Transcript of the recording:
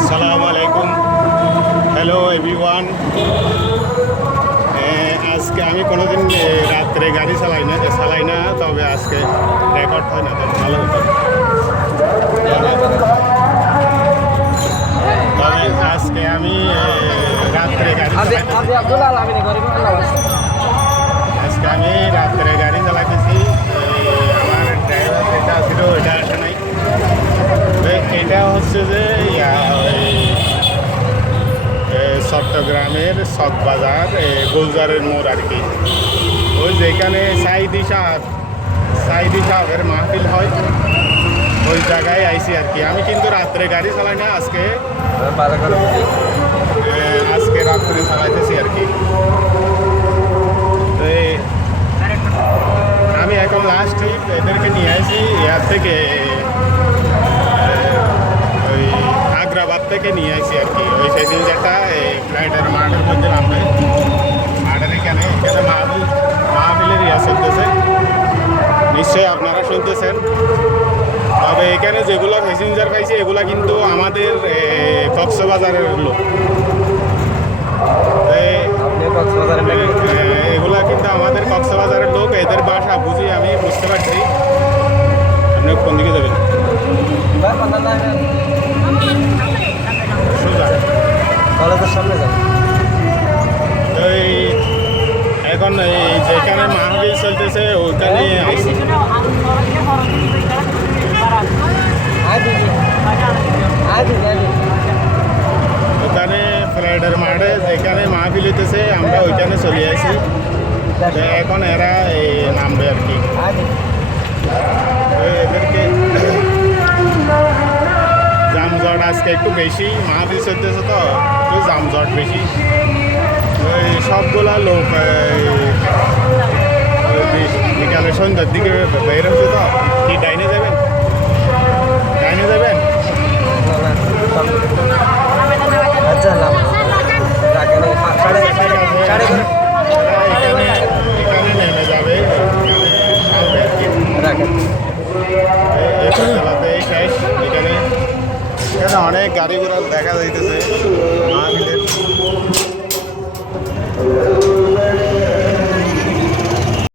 আসসালামু আলাইকুম, hello everyone. আজকে আমি কোনোদিন রাত্রে গাড়ি চালাই না, তবে আজকে রেকর্ড হয় না, তবে ভালো হতো। তবে আজকে আমি রাত্রে গাড়ি আজকে আমি রাত্রে গাড়ি চালাইতেছি। আমার ড্রাইভার যেটা ছিল ওইটা আসে নাই। এটা হচ্ছে যে চট্টগ্রামের চকবাজার গুলজারের মোড় আর কি, ওই যেখানে সাইদি সাহেবের মাহফিল হয় ওই জায়গায় আইসি আর কি। আমি কিন্তু রাত্রে গাড়ি চালাই না, আজকে রাত্রে চালাইতেছি আর কি। আমি এখন লাস্ট ট্রিপ এদেরকে নিয়ে আসি ইয়ার থেকে, ওই আগ্রাবাদ থেকে নিয়ে আসি আর কি। ওই প্যাসেঞ্জারটা ফ্লাইটের মাঠের মধ্যে নামবে, মাঠের এখানে মাহফিলের ইয়া চলতেছে, নিশ্চয়ই আপনারা শুনতেছেন। তবে এখানে যেগুলো প্যাসেঞ্জার পাইছে এগুলা কিন্তু আমাদের কক্সবাজারের লোক, এগুলা কিন্তু আমাদের কক্সবাজারের লোক। এদের ভাষা বুঝি, আমি বুঝতে পারছি। আপনি কোন দিকে যাবেন? কলেজের সামনে যাবেন। এখন এই যেখানে মাহফিল চলতেছে ওইখানে ওখানে ফ্লাইটের মাঠে যেখানে মাহফিল হইতেছে আমরা ওইখানে চলে আসি। এখন এরা নামবে আর কি। এদেরকে জামজট আজকে একটু বেশি, মাহফিল চলতেছে তো একটু জামজট বেশি। ওই সবগুলা লোক বিকালে সন্ধ্যার দিকে বের হচ্ছে তো। কি ডাইনে যাবেন? এখানে নেমে যাবে, শেষ। এখানে অনেক গাড়ি ঘোড়া দেখা যাইতেছে মাহফিলের।